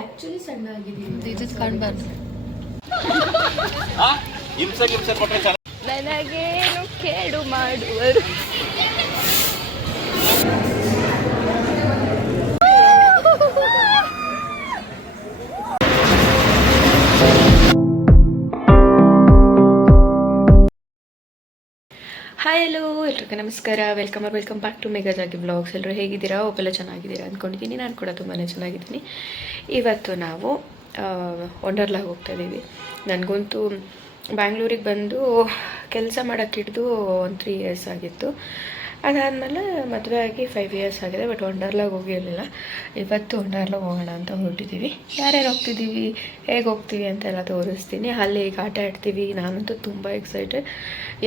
Actually ಸಣ್ಣ ಆಗಿದ್ದೀನಿ ಇದು ಕಾಣಬಾರ್ದು. ನನಗೇನು ಕೇಡು ಮಾಡುವರು. ಹಾಯ್ ಹಲೋ ಎಲ್ರಿಗೂ ನಮಸ್ಕಾರ. ವೆಲ್ಕಮ್ ಬ್ಯಾಕ್ ಟು ಮೆಗಾಜಾಗಿ ವ್ಲಾಗ್ಸ್. ಎಲ್ಲರೂ ಹೇಗಿದ್ದೀರಾ? ಒಬ್ಬೆಲ್ಲ ಚೆನ್ನಾಗಿದ್ದೀರಾ ಅಂದ್ಕೊಂಡಿದ್ದೀನಿ. ನಾನು ಕೂಡ ತುಂಬಾ ಚೆನ್ನಾಗಿದ್ದೀನಿ. ಇವತ್ತು ನಾವು ವಂಡರ್ಲಾಗೆ ಹೋಗ್ತಾ ಇದ್ದೀವಿ. ನನಗಂತೂ ಬ್ಯಾಂಗ್ಳೂರಿಗೆ ಬಂದು ಕೆಲಸ ಮಾಡೋಕ್ಕೆ ಹಿಡಿದು 3 years ಆಗಿತ್ತು. ಅದಾದಮೇಲೆ ಮದುವೆ ಆಗಿ 5 years ಆಗಿದೆ. ಬಟ್ ವಂಡರ್ಲಾಗೆ ಹೋಗಿರಲಿಲ್ಲ. ಇವತ್ತು ವಂಡರ್ಲಾಗೆ ಹೋಗೋಣ ಅಂತ ಹೊರಟಿದ್ದೀವಿ. ಯಾರ್ಯಾರು ಹೋಗ್ತಿದ್ದೀವಿ, ಹೇಗೆ ಹೋಗ್ತೀವಿ ಅಂತೆಲ್ಲ ತೋರಿಸ್ತೀನಿ. ಅಲ್ಲಿ ಈಗ ಆಟ ಆಡ್ತೀವಿ. ನಾನಂತೂ ತುಂಬ ಎಕ್ಸೈಟೆಡ್.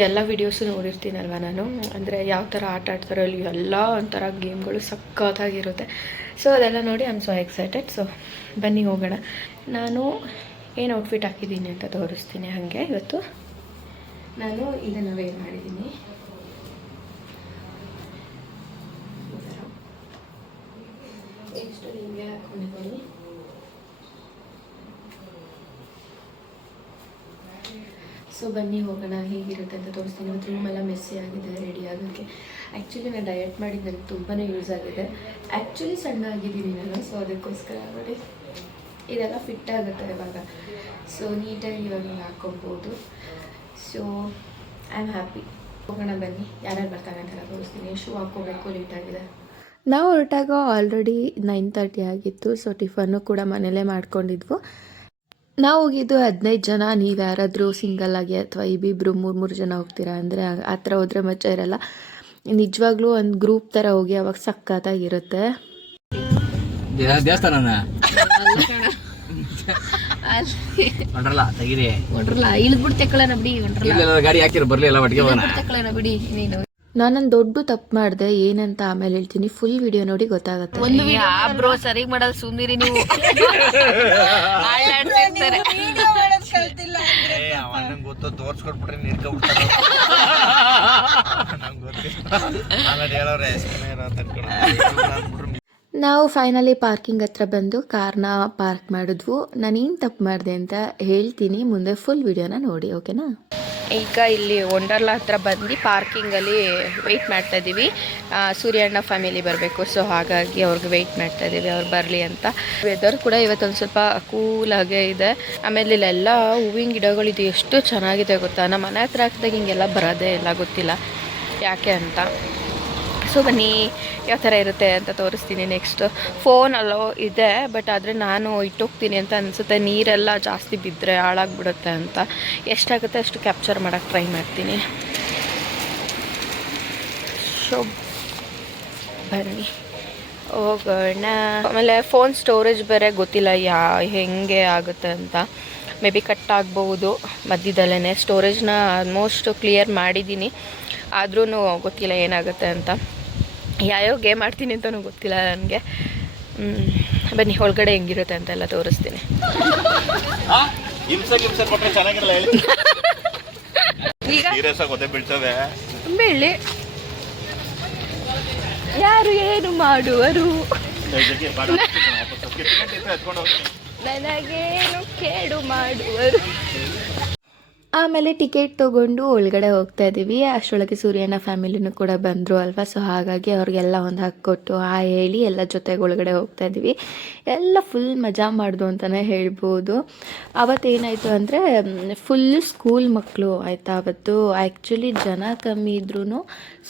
ಎಲ್ಲ ವೀಡಿಯೋಸು ನೋಡಿರ್ತೀನಲ್ವ ನಾನು, ಅಂದರೆ ಯಾವ ಥರ ಆಟ ಆಡ್ತಾರೋ ಅಲ್ಲಿ ಎಲ್ಲ ಒಂಥರ ಗೇಮ್ಗಳು ಸಕ್ಕತ್ತಾಗಿರುತ್ತೆ. ಸೊ ಅದೆಲ್ಲ ನೋಡಿ I am so excited. So ಬನ್ನಿ ಹೋಗೋಣ. ನಾನು ಏನು ಔಟ್ಫಿಟ್ ಹಾಕಿದ್ದೀನಿ ಅಂತ ತೋರಿಸ್ತೀನಿ. ಹಾಗೆ ಇವತ್ತು ನಾನು ಇದನ್ನು ವೇರ್ ಮಾಡಿದ್ದೀನಿ. ಎಷ್ಟು ಹೀಗೆ ಹಾಕ್ಕೊಂಡಿದ್ದೀನಿ. ಸೊ ಬನ್ನಿ ಹೋಗೋಣ, ಹೇಗಿರುತ್ತೆ ಅಂತ ತೋರಿಸ್ತೀನಿ. ಇವತ್ತು ರೂಮೆಲ್ಲ ಮೆಸ್ಸಿ ಆಗಿದೆ ರೆಡಿ ಆಗೋಕ್ಕೆ. ಆ್ಯಕ್ಚುಲಿ ನಾನು ಡಯಟ್ ಮಾಡಿದ್ದು ನನಗೆ ತುಂಬಾ ಯೂಸ್ ಆಗಿದೆ. ಆ್ಯಕ್ಚುಲಿ ಸಣ್ಣ ಆಗಿದ್ದೀನಿ ನಾನು. ಸೊ ಅದಕ್ಕೋಸ್ಕರ ನೋಡಿ ಇದೆಲ್ಲ ಫಿಟ್ ಆಗುತ್ತೆ ಇವಾಗ. ಸೊ ನೀಟಾಗಿ ಇವಾಗ ಹಿಂಗೆ ಹಾಕ್ಕೊಬೋದು. So I am happy. ಹೋಗೋಣ ಬನ್ನಿ, ಯಾರ್ಯಾರು ಬರ್ತಾರೆ ಅಂತೆಲ್ಲ ತೋರಿಸ್ತೀನಿ. ಶೂ ಹಾಕ್ಕೋಬೇಕು, ಲೇಟಾಗಿದೆ. ನಾವು ಹೊರಟಾಗ ಆಲ್ರೆಡಿ 9:30 ಆಗಿತ್ತು. ಸೊ ಟಿಫನ್ನು ಕೂಡ ಮನೇಲೇ ಮಾಡ್ಕೊಂಡಿದ್ವು. ನಾವು ಹೋಗಿದ್ದು 15 ಜನ. ನೀವು ಯಾರಾದರೂ ಸಿಂಗಲ್ ಆಗಿ ಅಥವಾ ಇಬ್ಬಿಬ್ರು 3 ಜನ ಹೋಗ್ತೀರಾ ಅಂದರೆ ಆ ಥರ ಹೋದರೆ ಮಜಾ ಇರಲ್ಲ. ನಿಜವಾಗ್ಲೂ ಒಂದು ಗ್ರೂಪ್ ಥರ ಹೋಗಿ ಅವಾಗ ಸಕ್ಕತ್ತಾಗಿರುತ್ತೆ. ನಾನೊಂದು ದೊಡ್ಡ ತಪ್ಪು ಮಾಡಿದೆ. ಏನಂತ ಆಮೇಲೆ ಹೇಳ್ತೀನಿ. ಫುಲ್ ವಿಡಿಯೋ ನೋಡಿ ಗೊತ್ತಾಗುತ್ತೆ. ಒಂದು ಬ್ರೋ ಸರಿ ಮಾಡೋದು ಸುಮ್ಮನಿರಿ ನೀವು. ನಾವು ಫೈನಲಿ ಪಾರ್ಕಿಂಗ್ ಹತ್ರ ಬಂದು ಕಾರ್ನ ಪಾರ್ಕ್ ಮಾಡಿದ್ವು. ನಾನೇನು ತಪ್ಪು ಮಾಡಿದೆ ಅಂತ ಹೇಳ್ತೀನಿ ಮುಂದೆ. ಫುಲ್ ವಿಡಿಯೋನ ನೋಡಿ, ಓಕೆನಾ? ಈಗ ಇಲ್ಲಿ ವಂಡರ್ಲಾ ಹತ್ರ ಬಂದು ಪಾರ್ಕಿಂಗಲ್ಲಿ ವೆಯ್ಟ್ ಮಾಡ್ತಾ ಇದ್ದೀವಿ. ಸೂರ್ಯಣ್ಣ ಫ್ಯಾಮಿಲಿ ಬರಬೇಕು. ಸೊ ಹಾಗಾಗಿ ಅವ್ರಿಗೆ ವೆಯ್ಟ್ ಮಾಡ್ತಾ ಇದ್ದೀವಿ, ಅವ್ರು ಬರಲಿ ಅಂತ. ವೆದರ್ ಕೂಡ ಇವತ್ತೊಂದು ಸ್ವಲ್ಪ ಕೂಲಾಗೇ ಇದೆ. ಆಮೇಲೆ ಇಲ್ಲೆಲ್ಲ ಹೂವಿನ ಗಿಡಗಳಿದೆ, ಎಷ್ಟು ಚೆನ್ನಾಗಿದೆ ಗೊತ್ತಾ. ನಮ್ಮ ಮನೆ ಹತ್ರ ಹಾಕಿದಾಗ ಹಿಂಗೆಲ್ಲ ಬರೋದೇ ಇಲ್ಲ, ಗೊತ್ತಿಲ್ಲ ಯಾಕೆ ಅಂತ. ಸೊ ಬನ್ನಿ ಯಾವ ಥರ ಇರುತ್ತೆ ಅಂತ ತೋರಿಸ್ತೀನಿ. ನೆಕ್ಸ್ಟ್ ಫೋನ್ ಅಲ್ಲೋ ಇದೆ, ಬಟ್ ಆದರೆ ನಾನು ಇಟ್ಟೋಗ್ತೀನಿ ಅಂತ ಅನಿಸುತ್ತೆ. ನೀರೆಲ್ಲ ಜಾಸ್ತಿ ಬಿದ್ದರೆ ಹಾಳಾಗ್ಬಿಡುತ್ತೆ ಅಂತ. ಎಷ್ಟಾಗುತ್ತೆ ಅಷ್ಟು ಕ್ಯಾಪ್ಚರ್ ಮಾಡೋಕ್ಕೆ ಟ್ರೈ ಮಾಡ್ತೀನಿ. ಸೊ ಬನ್ನಿ ಹೋಗೋಣ. ಆಮೇಲೆ ಫೋನ್ ಸ್ಟೋರೇಜ್ ಬೇರೆ ಗೊತ್ತಿಲ್ಲ ಹೆಂಗೆ ಆಗುತ್ತೆ ಅಂತ. ಮೇ ಬಿ ಕಟ್ ಆಗ್ಬೋದು ಮಧ್ಯದಲ್ಲೇ. ಸ್ಟೋರೇಜ್ನ ಆಲ್ಮೋಸ್ಟ್ ಕ್ಲಿಯರ್ ಮಾಡಿದ್ದೀನಿ, ಆದ್ರೂ ಗೊತ್ತಿಲ್ಲ ಏನಾಗುತ್ತೆ ಅಂತ. ಯಾವ್ಯಾವ ಗೇಮ್ ಆಡ್ತೀನಿ ಅಂತಲೂ ಗೊತ್ತಿಲ್ಲ ನನಗೆ. ಬನ್ನಿ ಒಳಗಡೆ ಹೆಂಗಿರುತ್ತೆ ಅಂತೆಲ್ಲ ತೋರಿಸ್ತೀನಿ. ಬೆಳ್ಳಿ ಯಾರು ಏನು ಮಾಡುವರು, ನನಗೇನು ಕೇಡು ಮಾಡುವರು. ಆಮೇಲೆ ಟಿಕೆಟ್ ತೊಗೊಂಡು ಒಳಗಡೆ ಹೋಗ್ತಾ ಇದ್ದೀವಿ. ಅಷ್ಟರೊಳಗೆ ಸೂರ್ಯನ ಫ್ಯಾಮಿಲಿನೂ ಕೂಡ ಬಂದರು ಅಲ್ವಾ. ಸೊ ಹಾಗಾಗಿ ಅವ್ರಿಗೆಲ್ಲ ಒಂದು ಹಾಕ್ಕೊಟ್ಟು ಹೇಳಿ ಎಲ್ಲ ಜೊತೆಗೆ ಒಳಗಡೆ ಹೋಗ್ತಾ ಇದ್ದೀವಿ. ಎಲ್ಲ ಫುಲ್ ಮಜಾ ಮಾಡಿದ್ರು ಅಂತಲೇ ಹೇಳ್ಬೋದು. ಅವತ್ತೇನಾಯಿತು ಅಂದರೆ ಫುಲ್ ಸ್ಕೂಲ್ ಮಕ್ಕಳು ಆಯಿತಾ. ಅವತ್ತು ಆ್ಯಕ್ಚುಲಿ ಜನ ಕಮ್ಮಿ ಇದ್ರೂ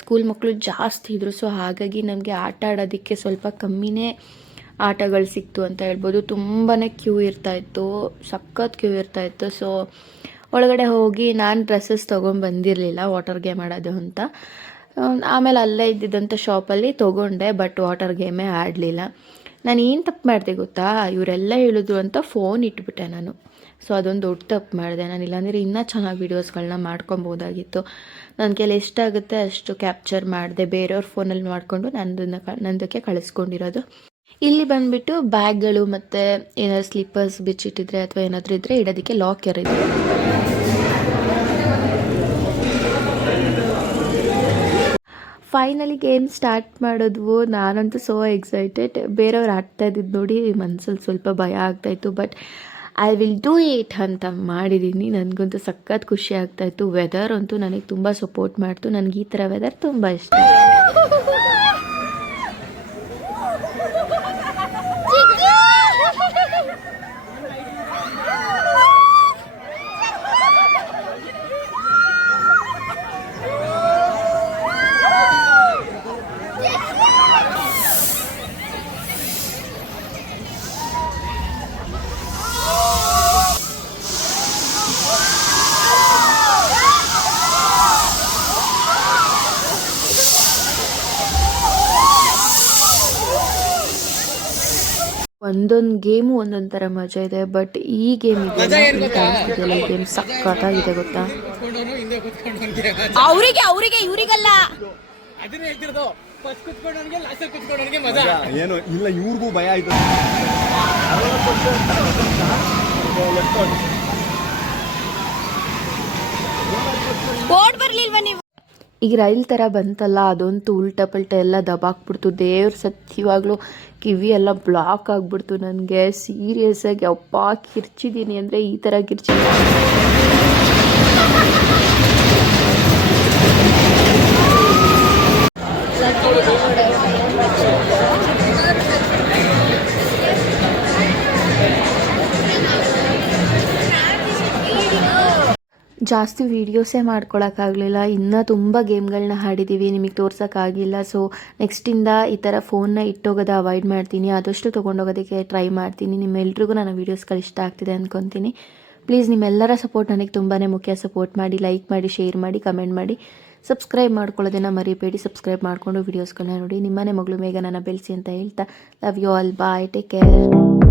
ಸ್ಕೂಲ್ ಮಕ್ಕಳು ಜಾಸ್ತಿ ಇದ್ದರು. ಸೊ ಹಾಗಾಗಿ ನಮಗೆ ಆಟ ಆಡೋದಕ್ಕೆ ಸ್ವಲ್ಪ ಕಮ್ಮಿನೇ ಆಟಗಳು ಸಿಕ್ತು ಅಂತ ಹೇಳ್ಬೋದು. ತುಂಬಾ ಕ್ಯೂ ಇರ್ತಾಯಿತ್ತು, ಸಖತ್ ಕ್ಯೂ ಇರ್ತಾಯಿತ್ತು. ಸೊ ಒಳಗಡೆ ಹೋಗಿ ನಾನು ಡ್ರೆಸ್ಸಸ್ ತೊಗೊಂಡ್ಬಂದಿರಲಿಲ್ಲ ವಾಟರ್ ಗೇಮ್ ಆಡೋದು ಅಂತ. ಆಮೇಲೆ ಅಲ್ಲೇ ಇದ್ದಿದ್ದಂಥ ಶಾಪಲ್ಲಿ ತೊಗೊಂಡೆ, ಬಟ್ ವಾಟರ್ ಗೇಮೇ ಆಡಲಿಲ್ಲ. ನಾನು ಏನು ತಪ್ಪು ಮಾಡಿದೆ ಗೊತ್ತಾ? ಇವರೆಲ್ಲ ಹೇಳಿದ್ರು ಅಂತ ಫೋನ್ ಇಟ್ಬಿಟ್ಟೆ ನಾನು. ಸೊ ಅದೊಂದು ದೊಡ್ಡ ತಪ್ಪು ಮಾಡಿದೆ ನಾನು. ಇಲ್ಲಾಂದರೆ ಇನ್ನೂ ಚೆನ್ನಾಗಿ ವೀಡಿಯೋಸ್ಗಳನ್ನ ಮಾಡ್ಕೊಬೋದಾಗಿತ್ತು. ನನ್ನ ಕೈಲಿ ಎಷ್ಟಾಗುತ್ತೆ ಅಷ್ಟು ಕ್ಯಾಪ್ಚರ್ ಮಾಡಿದೆ. ಬೇರೆಯವ್ರ ಫೋನಲ್ಲಿ ಮಾಡಿಕೊಂಡು ನಂದಕ್ಕೆ ಕಳಿಸ್ಕೊಂಡಿರೋದು. ಇಲ್ಲಿ ಬಂದುಬಿಟ್ಟು ಬ್ಯಾಗ್ಗಳು ಮತ್ತು ಏನಾದ್ರು ಸ್ಲಿಪ್ಪರ್ಸ್ ಬಿಚ್ಚಿಟ್ಟಿದ್ರೆ ಅಥವಾ ಏನಾದರೂ ಇದ್ದರೆ ಇಡೋದಕ್ಕೆ ಲಾಕರ್ ಇದೆ. ಫೈನಲಿ ಗೇಮ್ ಸ್ಟಾರ್ಟ್ ಮಾಡಿದ್ವು. ನಾನಂತೂ ಸೋ ಎಕ್ಸೈಟೆಡ್. ಬೇರೆಯವ್ರು ಆಡ್ತಾ ಇದ್ದಿದ್ದು ನೋಡಿ ಮನಸ್ಸಲ್ಲಿ ಸ್ವಲ್ಪ ಭಯ ಆಗ್ತಾಯಿತ್ತು. But I will do it ಅಂತ ಮಾಡಿದ್ದೀನಿ. ನನಗಂತೂ ಸಖತ್ ಖುಷಿ ಆಗ್ತಾಯಿತ್ತು. ವೆದರ್ ಅಂತೂ ನನಗೆ ತುಂಬ ಸಪೋರ್ಟ್ ಮಾಡ್ತು. ನನಗೆ ಈ ಥರ ವೆದರ್ ತುಂಬ ಇಷ್ಟ. ಒಂದೊಂದು ಗೇಮು ಒಂದೊಂದು ಥರ ಮಜಾ ಇದೆ. ಬಟ್ ಈ ಗೇಮ್ ಇದೆಯಲ್ಲ, ಈ ಗೇಮ್ ಸಕ್ಕತ್ತಾಗಿದೆ ಗೊತ್ತಾ. ಅವರಿಗೆ ಇವರಿಗಲ್ಲ ಏನು ಇಲ್ಲ, ಇವ್ರಿಗೂ ಭಯ ಆಯ್ತು. ಓಡ್ ಬರ್ಲಿಲ್ವಾ ನೀವು? ಈಗ ರೈಲ್ ಥರ ಬಂತಲ್ಲ, ಅದಂತೂ ಉಲ್ಟಾ ಪಲ್ಟಾ ಎಲ್ಲ ದಬಾಕ್ಬಿಡ್ತು. ದೇವ್ರ ಸತ್ಯವಾಗ್ಲೂ ಕಿವಿ ಎಲ್ಲ ಬ್ಲಾಕ್ ಆಗಿಬಿಡ್ತು ನನಗೆ. ಸೀರಿಯಸ್ ಆಗಿ ಅಪ್ಪ ಕಿರ್ಚಿದ್ದೀನಿ ಅಂದರೆ ಈ ಥರ ಕಿರ್ಚಿದ್ದೀನಿ. ಜಾಸ್ತಿ ವೀಡಿಯೋಸೇ ಮಾಡ್ಕೊಳಕ್ಕಾಗಲಿಲ್ಲ. ಇನ್ನೂ ತುಂಬ ಗೇಮ್ಗಳನ್ನ ಆಡಿದ್ದೀವಿ, ನಿಮಗೆ ತೋರ್ಸೋಕ್ಕಾಗಿಲ್ಲ. ಸೊ ನೆಕ್ಸ್ಟಿಂದ ಈ ಥರ ಫೋನ್ನ ಇಟ್ಟೋಗೋದು ಅವಾಯ್ಡ್ ಮಾಡ್ತೀನಿ. ಆದಷ್ಟು ತೊಗೊಂಡೋಗೋದಕ್ಕೆ ಟ್ರೈ ಮಾಡ್ತೀನಿ. ನಿಮ್ಮೆಲ್ರಿಗೂ ನನ್ನ ವೀಡಿಯೋಸ್ಗಳು ಇಷ್ಟ ಆಗ್ತಿದೆ ಅಂದ್ಕೊತೀನಿ. ಪ್ಲೀಸ್ ನಿಮ್ಮೆಲ್ಲರ ಸಪೋರ್ಟ್ ನನಗೆ ತುಂಬಾ ಮುಖ್ಯ. ಸಪೋರ್ಟ್ ಮಾಡಿ, ಲೈಕ್ ಮಾಡಿ, ಶೇರ್ ಮಾಡಿ, ಕಮೆಂಟ್ ಮಾಡಿ, ಸಬ್ಸ್ಕ್ರೈಬ್ ಮಾಡ್ಕೊಳ್ಳೋದನ್ನು ಮರಿಬೇಡಿ. ಸಬ್ಸ್ಕ್ರೈಬ್ ಮಾಡಿಕೊಂಡು ವೀಡಿಯೋಸ್ಗಳನ್ನ ನೋಡಿ. ನಿಮ್ಮನೆ ಮಗಳು ಮೇಘ ನನ್ನ ಬೆಳೆಸಿ ಅಂತ ಹೇಳ್ತಾ, love you all, bye, take care.